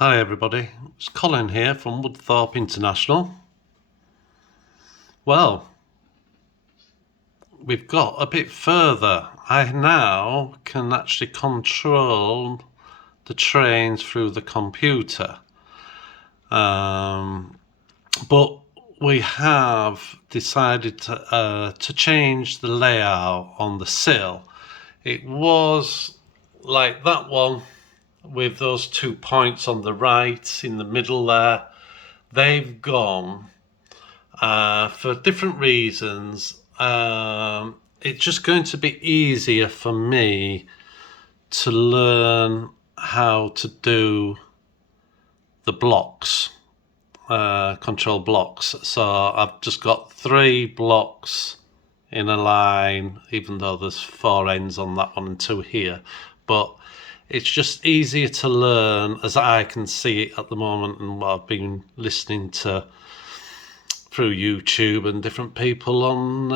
Hi everybody, it's Colin here from Woodthorp International. Well, we've got a bit further. I now can actually control the trains through the computer. But we have decided to change the layout on the sill. It was like that one with those 2 points on the right in the middle there. They've gone for different reasons. It's just going to be easier for me to learn how to do the blocks, control blocks. So I've just got 3 blocks in a line, even though there's 4 ends on that one and 2 here. But it's just easier to learn as I can see it at the moment, and what I've been listening to through YouTube and different people on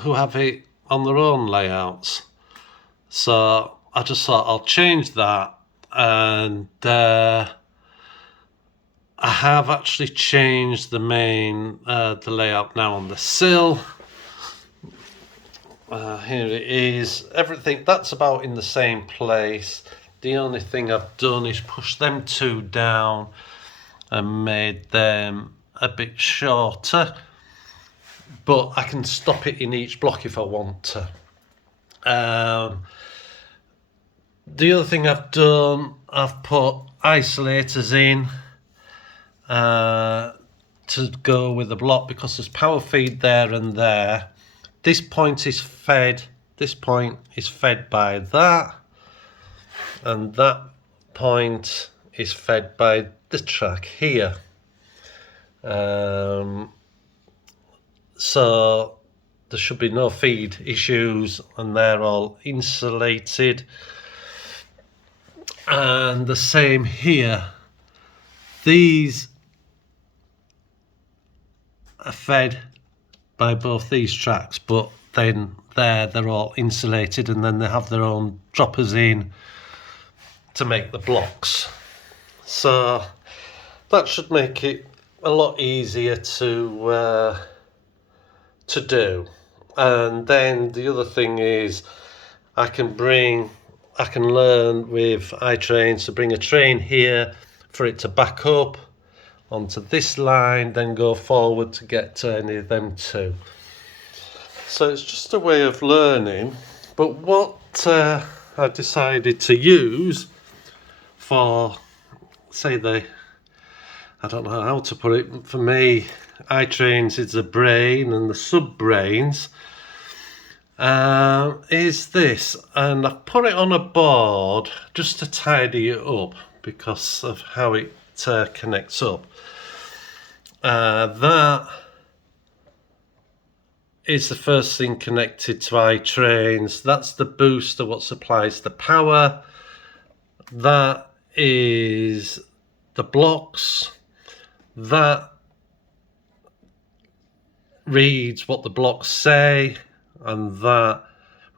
who have it on their own layouts. So I just thought I'll change that, and I have actually changed the layout now on the sill. Here it is. Everything that's about in the same place. The only thing I've done is push them 2 down and made them a bit shorter, but I can stop it in each block if I want to. The other thing I've done, I've put isolators in to go with the block, because there's power feed there and there. This point is fed, this point is fed by that, and that point is fed by the track here. So there should be no feed issues, and they're all insulated. And the same here. These are fed by both these tracks, but then they're all insulated, and then they have their own droppers in to make the blocks. So that should make it a lot easier to do. And then the other thing is I can learn with itrains to bring a train here for it to back up onto this line, then go forward to get to any of them too. So it's just a way of learning. But what I decided to use for, say, I don't know how to put it, for me, itrains is the brain, and the sub-brains is this. And I've put it on a board just to tidy it up because of how it connects up. That is the first thing connected to itrains. That's the booster, what supplies the power. That is the blocks. That reads what the blocks say, and that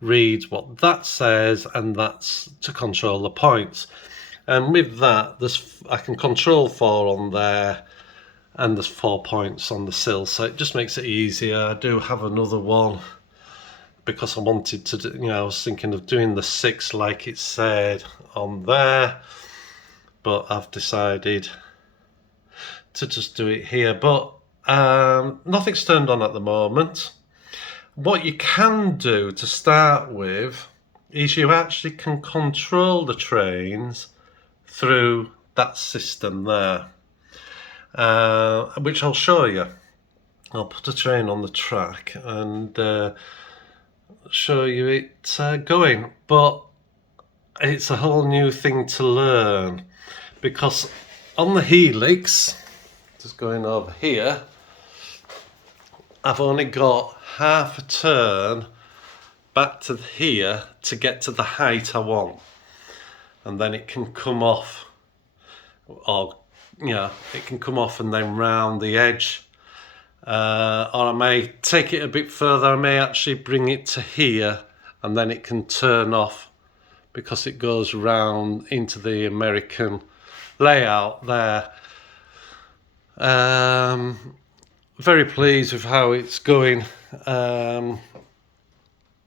reads what that says, and that's to control the points. And with that, I can control 4 on there, and there's 4 points on the sill, so it just makes it easier. I do have another one because I wanted to do, I was thinking of doing the 6 like it said on there, but I've decided to just do it here. But nothing's turned on at the moment. What you can do to start with is you actually can control the trains through that system there, which I'll show you. I'll put a train on the track and show you it going, but it's a whole new thing to learn, because on the helix, just going over here, I've only got half a turn back to here to get to the height I want, and then it can come off, or it can come off and then round the edge, or I may take it a bit further. I may actually bring it to here, and then it can turn off because it goes round into the layout there. Very pleased with how it's going.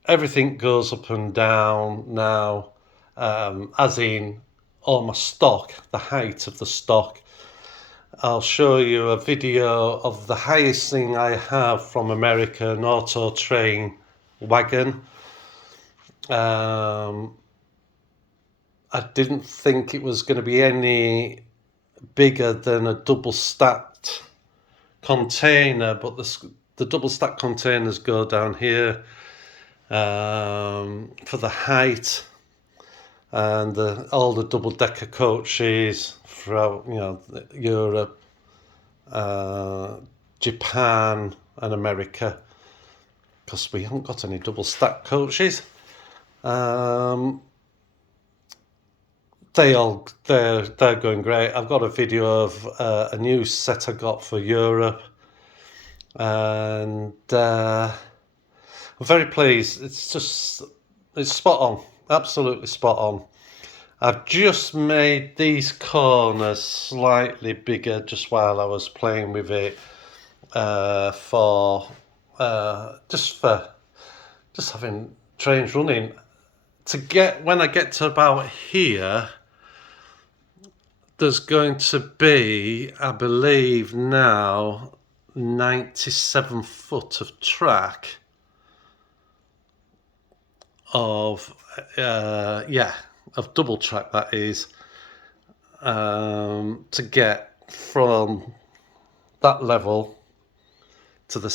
Everything goes up and down now, as in all my stock, the height of the stock. I'll show you a video of the highest thing I have from America, an auto train wagon. I didn't think it was going to be any bigger than a double stacked container, but the double stacked containers go down here for the height, and all the double decker coaches throughout, Europe, Japan and America, because we haven't got any double stacked coaches. They're going great. I've got a video of a new set I got for Europe, and I'm very pleased. It's spot on, absolutely spot on. I've just made these corners slightly bigger just while I was playing with it, just having trains running. When I get to about here, there's going to be, I believe now, 97 foot of track of double track, that is, to get from that level to the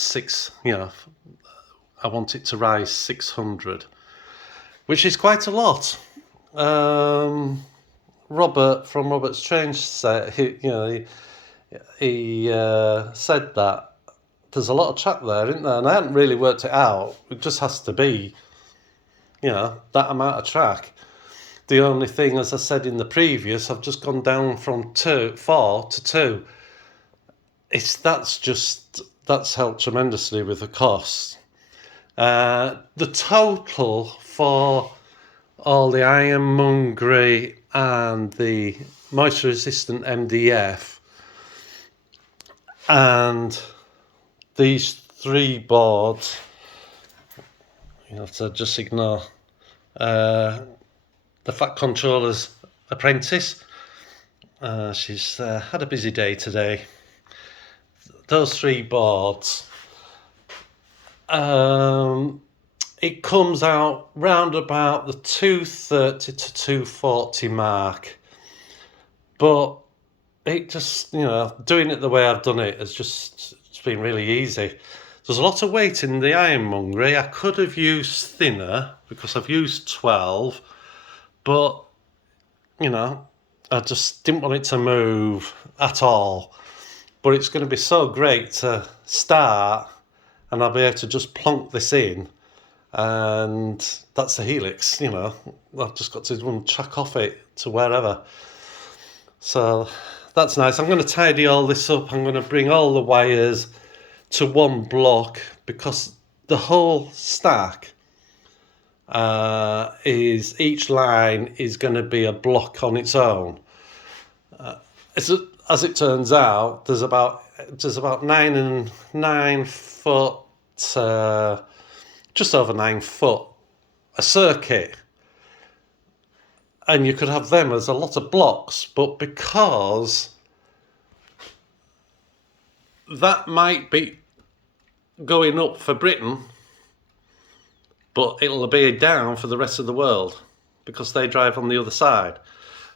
I want it to rise 600, which is quite a lot. Robert from Robert's Train set, he said that there's a lot of track there, isn't there? And I hadn't really worked it out. It just has to be, that amount of track. The only thing, as I said in the previous, I've just gone down from 4 to 2. That's helped tremendously with the cost. The total for all the ironmongery and the moisture resistant MDF and these 3 boards, you have to just ignore the Fat Controller's apprentice. She's had a busy day today. Those 3 boards, it comes out round about the 230 to 240 mark. But it just, doing it the way I've done it it's been really easy. There's a lot of weight in the ironmongery. I could have used thinner because I've used 12, but, I just didn't want it to move at all. But it's going to be so great to start, and I'll be able to just plonk this in, and that's the helix. I've just got to run track off it to wherever. So that's nice. I'm going to tidy all this up. I'm going to bring all the wires to one block, because the whole stack each line is going to be a block on its own. As it turns out, there's about 9 foot, just over 9 foot, a circuit, and you could have them as a lot of blocks. But because that might be going up for Britain, but it'll be down for the rest of the world, because they drive on the other side,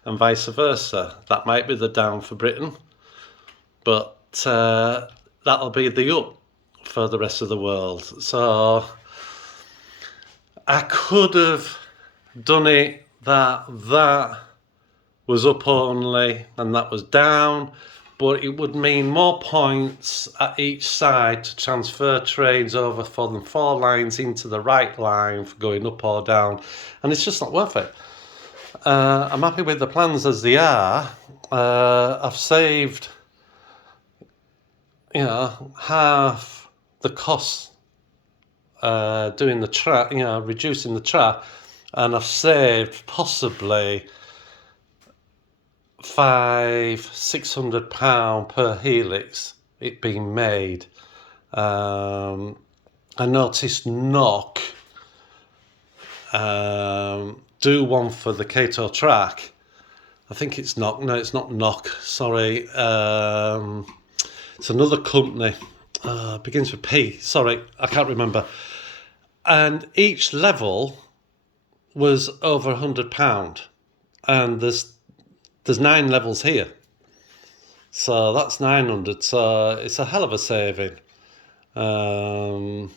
and vice versa. That might be the down for Britain, but that'll be the up for the rest of the world. So I could have done it that was up only and that was down, but it would mean more points at each side to transfer trains over for them 4 lines into the right line for going up or down, and it's just not worth it. I'm happy with the plans as they are. I've saved, half the cost doing the track, reducing the track, and I've saved possibly £500-600 per helix it being made. I noticed Knock do one for the Cato track. I think it's Knock. No, it's not Knock. Sorry. It's another company. Begins with P. Sorry, I can't remember. And each level was over £100. And there's 9 levels here. So that's 900. So it's a hell of a saving. But,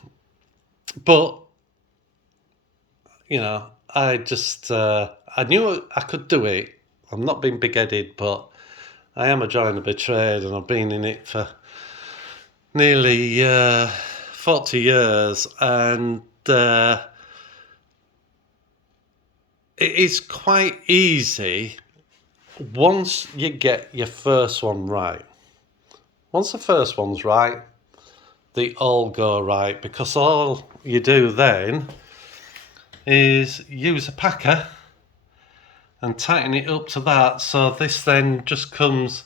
you know, I just, I knew I could do it. I'm not being big-headed, but I am a joiner by trade, and I've been in it for nearly 40 years, and it is quite easy once you get your first one right. Once the first one's right, they all go right, because all you do then is use a packer and tighten it up to that, so this then just comes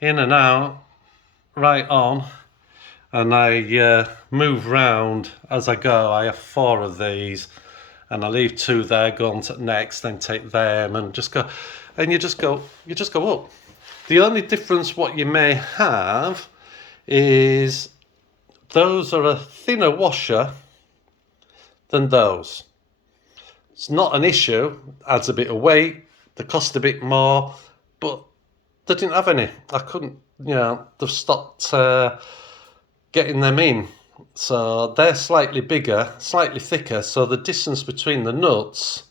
in and out right on, and I move round as I go. I have 4 of these, and I leave 2 there, go on to the next, then take them, and just go, and you just go up. The only difference what you may have is those are a thinner washer than those. It's not an issue, adds a bit of weight, they cost a bit more, but they didn't have any. I couldn't, you know, they've stopped getting them in. So they're slightly bigger, slightly thicker, so the distance between the nuts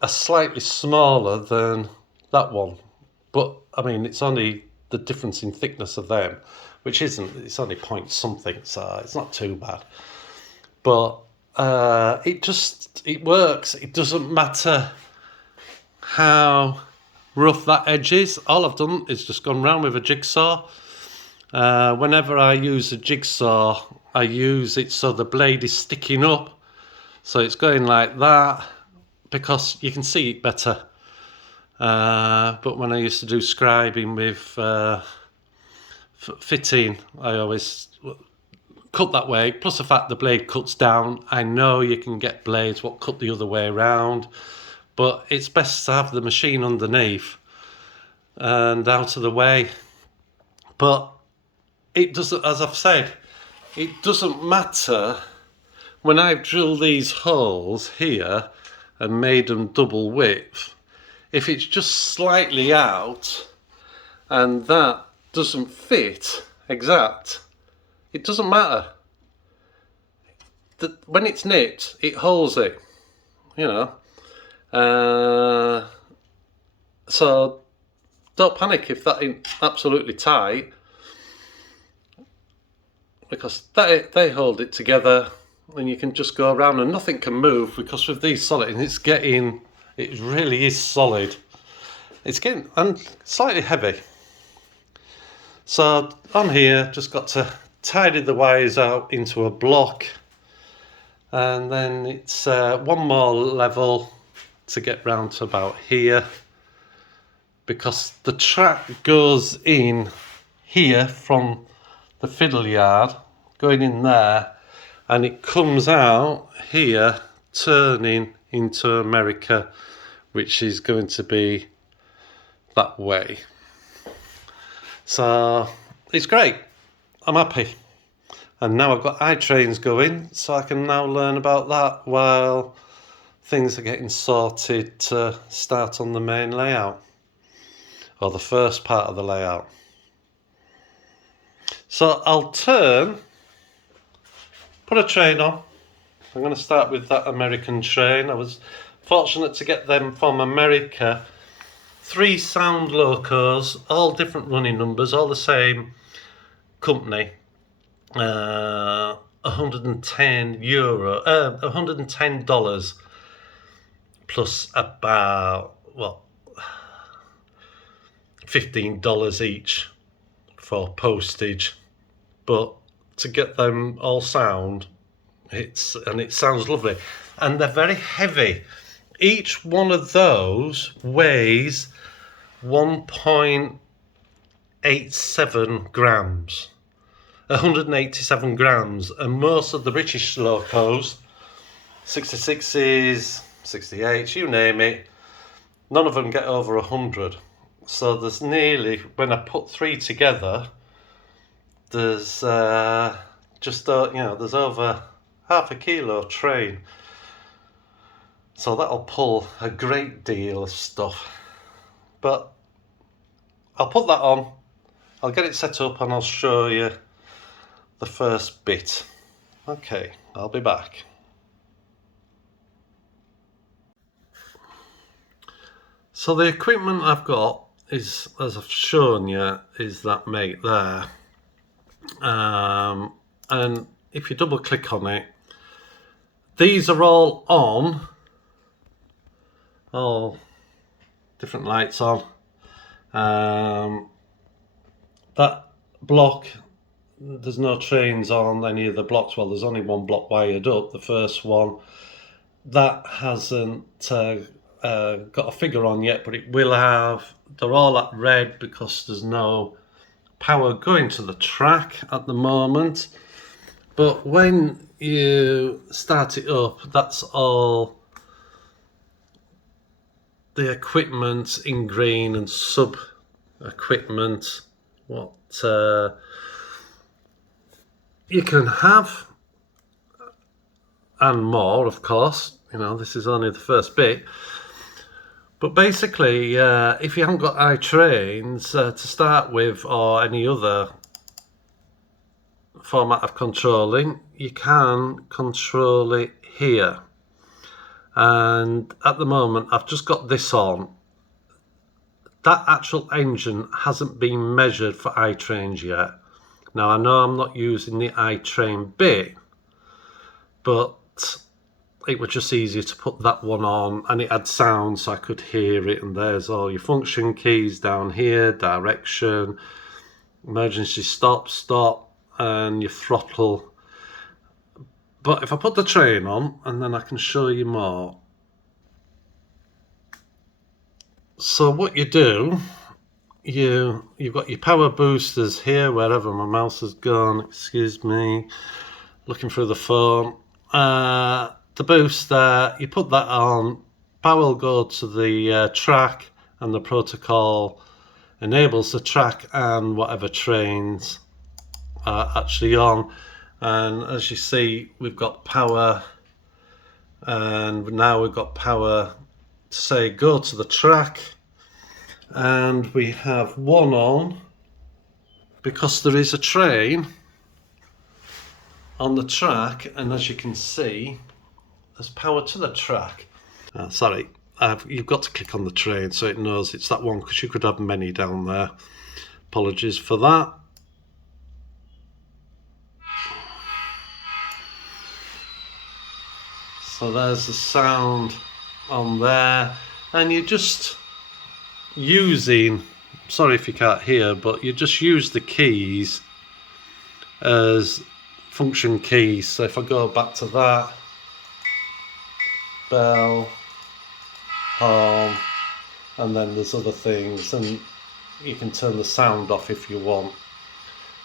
are slightly smaller than that one. But, I mean, it's only the difference in thickness of them, which it's only point something, so it's not too bad. But it works. It doesn't matter how rough that edge is. All I've done is just gone round with a jigsaw. Whenever I use a jigsaw, I use it so the blade is sticking up, so it's going like that, because you can see it better. But when I used to do scribing with fitting, I always cut that way. Plus the fact the blade cuts down, I know you can get blades what cut the other way around, but it's best to have the machine underneath and out of the way. But it doesn't, as I've said, it doesn't matter when I've drilled these holes here and made them double width. If it's just slightly out and that doesn't fit exact, it doesn't matter. When it's nipped, it holds it, you know. So don't panic if that ain't absolutely tight, because they hold it together, and you can just go around and nothing can move, because with these solid, and it really is solid. It's getting and slightly heavy. So on here, just got to tidy the wires out into a block, and then it's one more level to get round to about here, because the track goes in here from the fiddle yard, going in there, and it comes out here turning into America, which is going to be that way. So it's great, I'm happy. And now I've got itrains going, so I can now learn about that while things are getting sorted to start on the main layout, or the first part of the layout. So I'll put a train on. I'm going to start with that American train. I was fortunate to get them from America. 3 sound locos, all different running numbers, all the same company. $110 plus about $15 each for postage, but to get them all sound, it sounds lovely, and they're very heavy. Each one of those weighs 1.87 grams. 187 grams, and most of the British locos, 66s, 68s, you name it, none of them get over 100. So there's nearly, when I put three together, there's there's over half a kilo train. So that'll pull a great deal of stuff. But I'll put that on, I'll get it set up, and I'll show you the first bit. Okay, I'll be back. So the equipment I've got is, as I've shown you, is that mate there. And if you double click on it, these are all on, all different lights on. That block, there's no trains on any of the blocks. Well, there's only one block wired up, the first one. That hasn't got a figure on yet, but it will have. They're all at red because there's no power going to the track at the moment. But when you start it up, that's all the equipment in green and sub equipment, what you can have, and more, of course. You know, this is only the first bit. But basically, if you haven't got itrains to start with, or any other format of controlling, you can control it here. And at the moment, I've just got this on. That actual engine hasn't been measured for itrains yet. Now, I know I'm not using the itrain bit, but it was just easier to put that one on, and it had sound so I could hear it. And there's all your function keys down here, direction, emergency stop, and your throttle. But if I put the train on, and then I can show you more. So what you do, you've got your power boosters here, wherever my mouse has gone, excuse me, looking through the phone. The booster, you put that on, power will go to the track, and the protocol enables the track and whatever trains are actually on. And as you see, we've got power, and now we've got power to say go to the track, and we have one on because there is a train on the track, and as you can see, there's power to the track. Sorry, you've got to click on the train so it knows it's that one, because you could have many down there. Apologies for that. So there's the sound on there, and you're just using, sorry if you can't hear, but you just use the keys as function keys. So if I go back to that, bell, horn, and then there's other things, and you can turn the sound off if you want.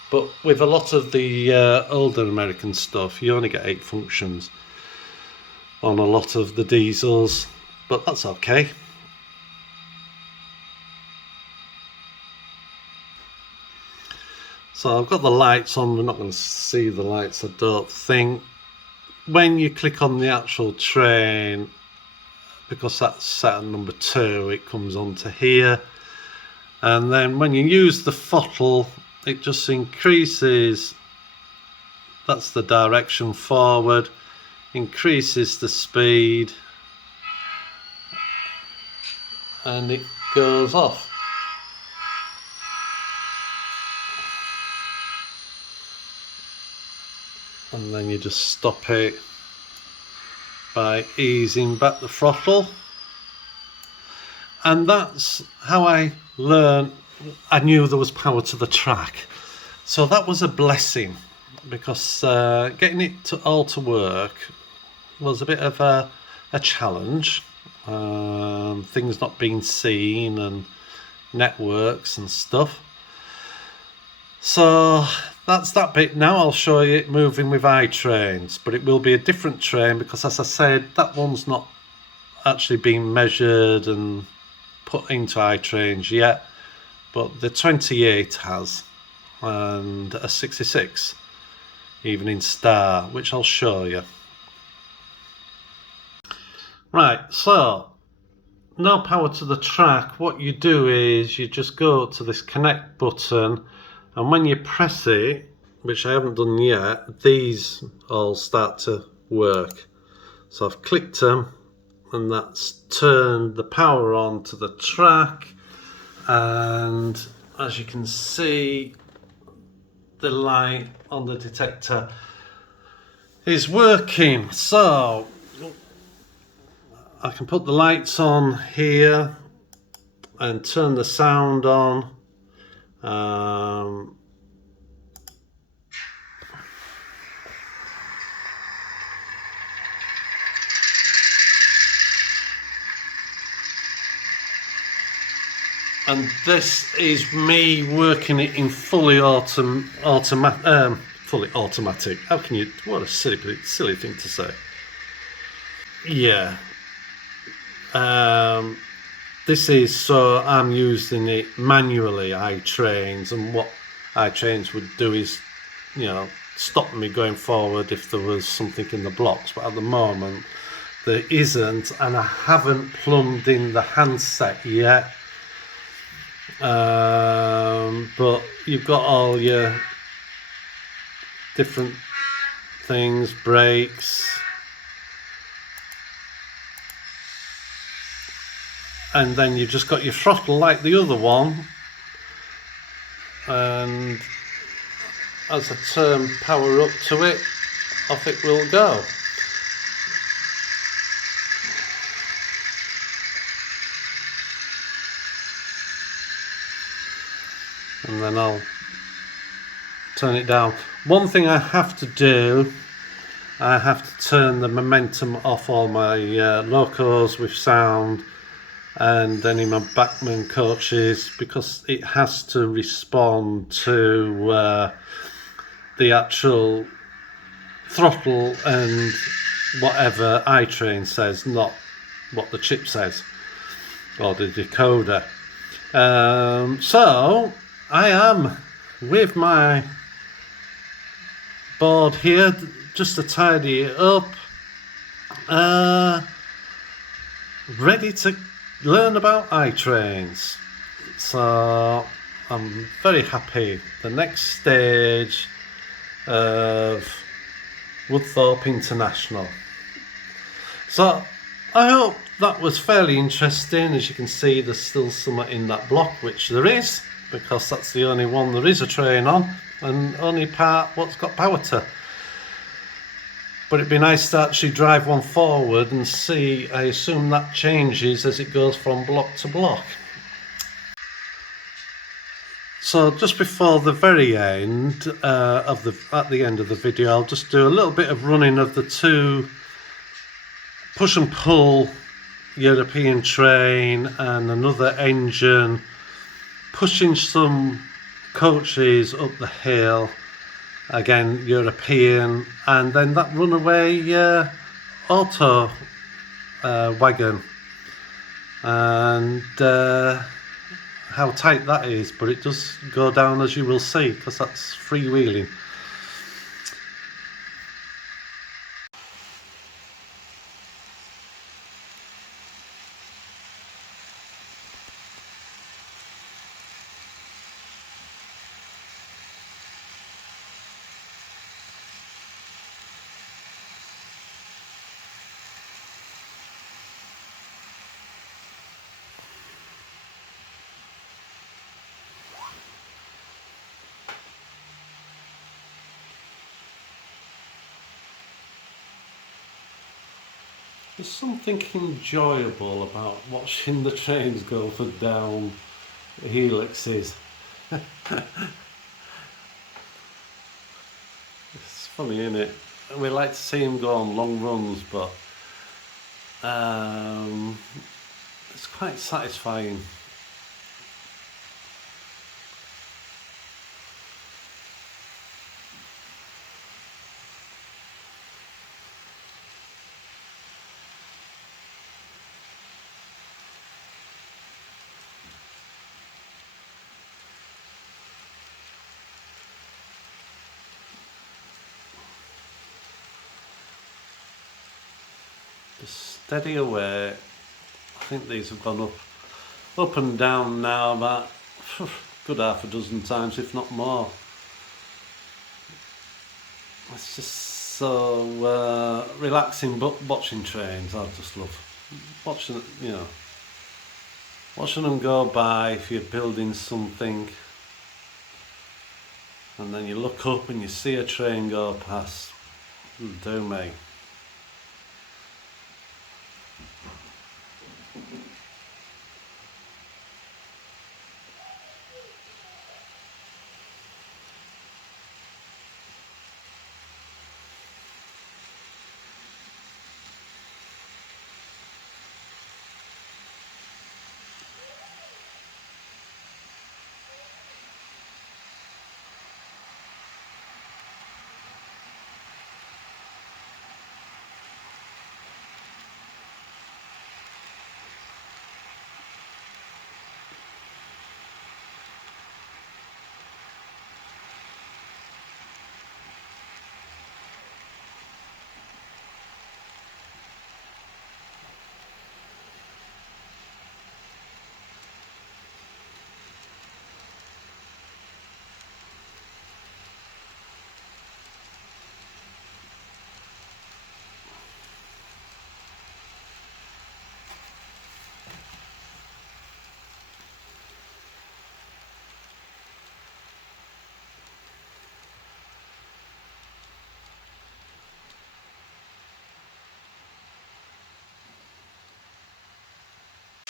But with a lot of the older American stuff, you only get 8 functions on a lot of the diesels, but that's okay. So I've got the lights on. We're not going to see the lights, I don't think. When you click on the actual train, because that's set at number 2, it comes onto here. And then when you use the throttle, it just increases, that's the direction forward, increases the speed, and it goes off. And then you just stop it by easing back the throttle. And that's how I learned. I knew there was power to the track. So that was a blessing, because getting it all to work was a bit of a challenge. Things not being seen, and networks and stuff. So that's that bit. Now I'll show you it moving with itrains, but it will be a different train because, as I said, that one's not actually been measured and put into itrains yet, but the 28 has, and a 66 evening star, which I'll show you. Right, so no power to the track. What you do is you just go to this connect button, and when you press it, which I haven't done yet, these all start to work. So I've clicked them, and that's turned the power on to the track, and as you can see, the light on the detector is working. So I can put the lights on here and turn the sound on. And this is me working it in fully automatic. How can you? What a silly thing to say. Yeah. This is so I'm using it manually, itrains, and what itrains would do is, you know, stop me going forward if there was something in the blocks. But at the moment, there isn't, and I haven't plumbed in the handset yet. But you've got all your different things, brakes, and then you've just got your throttle like the other one, and as I turn power up to it, off it will go. And then I'll turn it down. One thing I have to do, I have to turn the momentum off all my locos with sound, and then in my backman coaches, because it has to respond to the actual throttle and whatever itrain says, not what the chip says or the decoder. So I am with my board here just to tidy it up, ready to learn about itrains. So I'm very happy. The next stage of Woodthorp International. So I hope that was fairly interesting. As you can see, there's still something in that block, which there is, because that's the only one there is a train on, and only part what's got power to. But it'd be nice to actually drive one forward and see. I assume that changes as it goes from block to block. So just before the very end at the end of the video, I'll just do a little bit of running of the two push and pull European train and another engine pushing some coaches up the hill, again European, and then that runaway auto wagon, and how tight that is, but it does go down, as you will see, because that's freewheeling. There's something enjoyable about watching the trains go for down helixes. It's funny, isn't it? We like to see them go on long runs, but it's quite satisfying. steady away. I think these have gone up and down now about good half a dozen times, if not more. It's just so relaxing, but watching trains, I just love watching, you know, watching them go by. If you're building something and then you look up and you see a train go past, do me.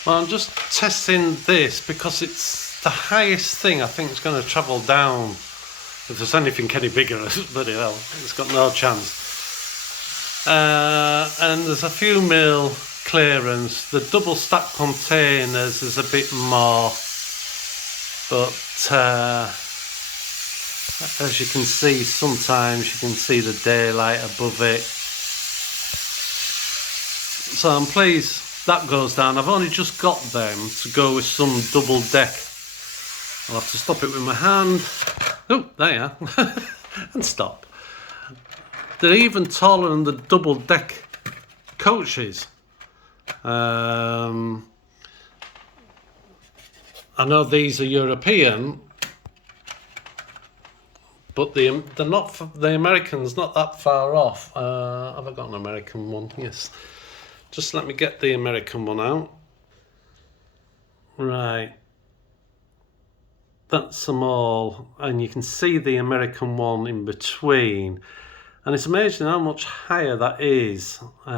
Well, I'm just testing this because it's the highest thing I think it's going to travel down. If there's anything any bigger, bloody hell, it's got no chance. And there's a few mil clearance. The double stack containers is a bit more, but as you can see, sometimes you can see the daylight above it. So I'm pleased that goes down. I've only just got them to go with some double deck. I'll have to stop it with my hand. Oh, there you are. And stop. They're even taller than the double deck coaches. I know these are European, but they're not. The American's not that far off. Have I got an American one? Yes. Just let me get the American one out. Right. That's them all, and you can see the American one in between. And it's amazing how much higher that is. But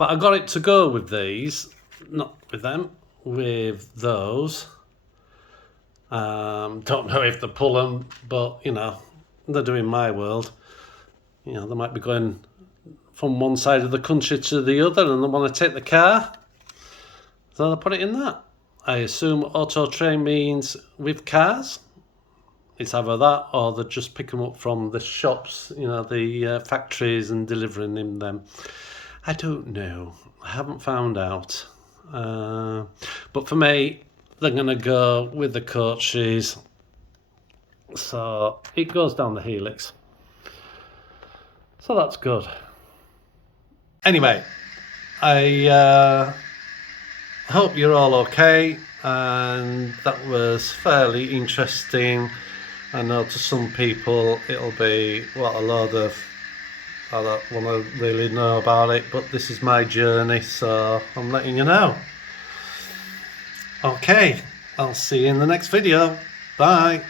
I got it to go with these, not with them, with those. Don't know if they pull them, but you know, they're doing my world. You know, they might be going from one side of the country to the other and they want to take the car. So they put it in that. I assume auto train means with cars. It's either that or they just pick them up from the shops, you know, the factories, and delivering them. I don't know. I haven't found out. But for me, they're going to go with the coaches. So it goes down the helix. So that's good. Anyway, I hope you're all okay, and that was fairly interesting. I know to some people it'll be what a load of, I don't want to really know about it, but this is my journey, so I'm letting you know. Okay, I'll see you in the next video. Bye.